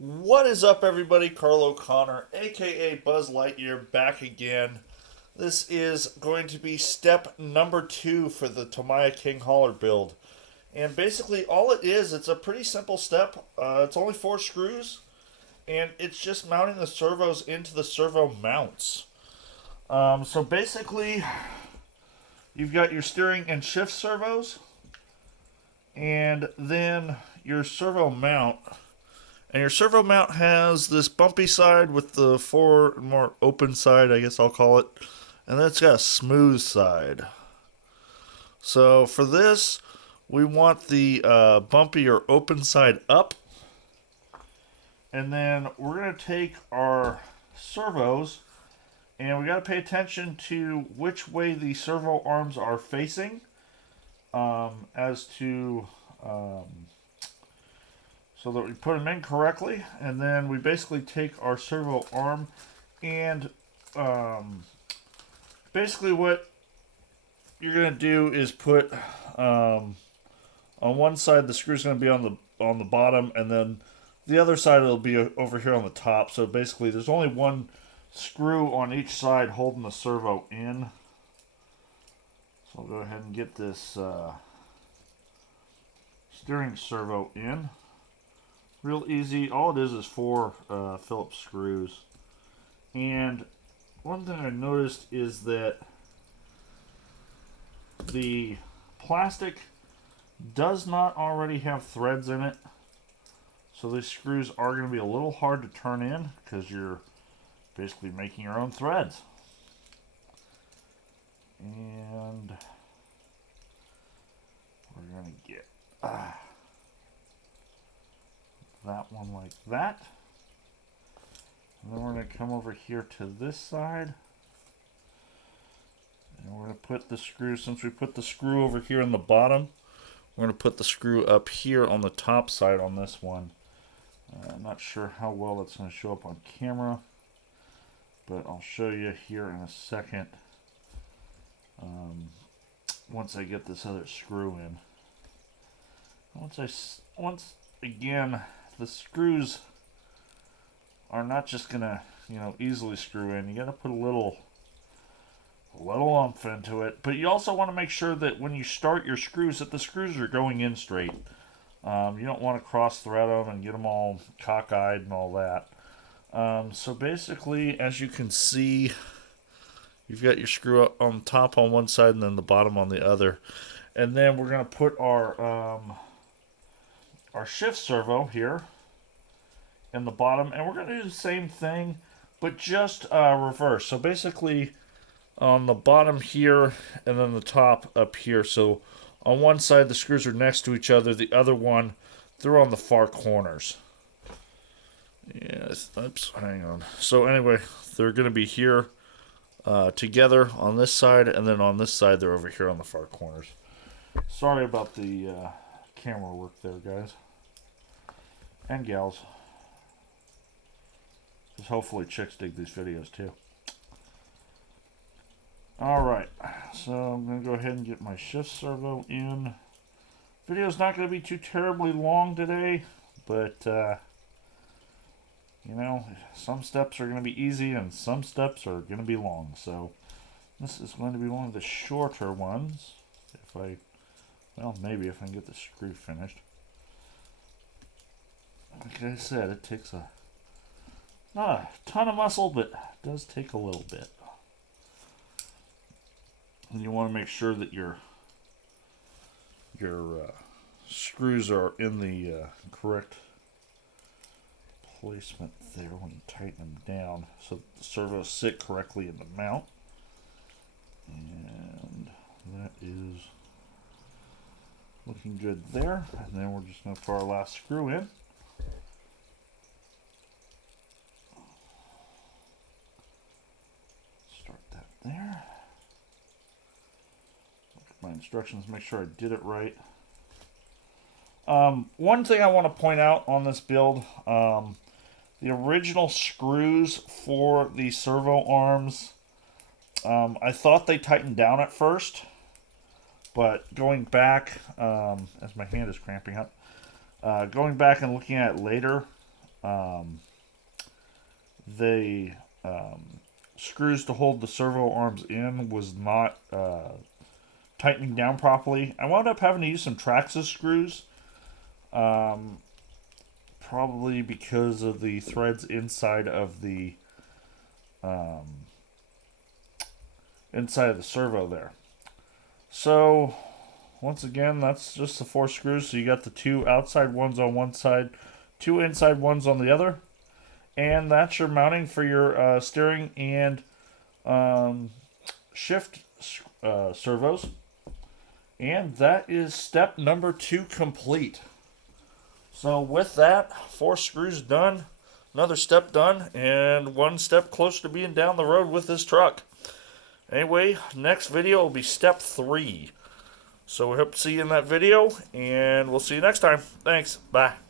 What is up, everybody? Carl O'Connor, aka Buzz Lightyear, back again. This is going to be step number 2 for the Tamiya King Hauler build. And basically, all it is, it's a pretty simple step. It's only 4 screws, and it's just mounting the servos into the servo mounts. So basically, you've got your steering and shift servos, and then your servo mount. And your servo mount has this bumpy side with the more open side, I guess I'll call it. And then it's got a smooth side. So for this, we want the bumpy or open side up. And then we're going to take our servos, and we got to pay attention to which way the servo arms are facing, as to so that we put them in correctly. And then we basically take our servo arm, and basically what you're going to do is put on one side the screw's going to be on the bottom, and then the other side it'll be over here on the top. So basically there's only one screw on each side holding the servo in. So I'll go ahead and get this steering servo in. Real easy. All it is 4 Phillips screws. And one thing I noticed is that the plastic does not already have threads in it. So these screws are going to be a little hard to turn in because you're basically making your own threads. And we're going to get that one like that. And then we're going to come over here to this side. And we're going to put the screw, since we put the screw over here in the bottom, we're going to put the screw up here on the top side on this one. I'm not sure how well that's going to show up on camera, but I'll show you here in a second once I get this other screw in. Once again, the screws are not just gonna, easily screw in. You gotta put a little oomph into it. But you also want to make sure that when you start your screws, that the screws are going in straight. You don't want to cross thread them and get them all cockeyed and all that. So basically, as you can see, you've got your screw up on top on one side and then the bottom on the other. And then we're gonna put our shift servo here in the bottom, and we're going to do the same thing, but just reverse. So basically on the bottom here, and then the top up here. So on one side the screws are next to each other, the other one they're on the far corners. Yes, oops, hang on. So anyway, they're going to be here together on this side, and then on this side they're over here on the far corners. Sorry about the camera work there, guys and gals. Because hopefully chicks dig these videos too. Alright, so I'm going to go ahead and get my shift servo in. Video's not going to be too terribly long today, but some steps are going to be easy and some steps are going to be long. So this is going to be one of the shorter ones. Maybe if I can get the screw finished. Like I said, it takes not a ton of muscle, but it does take a little bit. And you want to make sure that your screws are in the correct placement there when you tighten them down, so the servos sit correctly in the mount. And that is looking good there. And then we're just going to put our last screw in. Start that there. Look at my instructions, make sure I did it right. One thing I want to point out on this build, the original screws for the servo arms, I thought they tightened down at first, but going back, as my hand is cramping up, going back and looking at it later, the screws to hold the servo arms in was not tightening down properly. I wound up having to use some Traxxas screws, probably because of the threads inside of the servo there. So once again, that's just the 4 screws. So you got the 2 outside ones on one side, 2 inside ones on the other, and that's your mounting for your steering and shift servos. And that is step number 2 complete. So with that, 4 screws done, another step done, and 1 step closer to being down the road with this truck. Anyway, next video will be step 3. So we hope to see you in that video, and we'll see you next time. Thanks. Bye.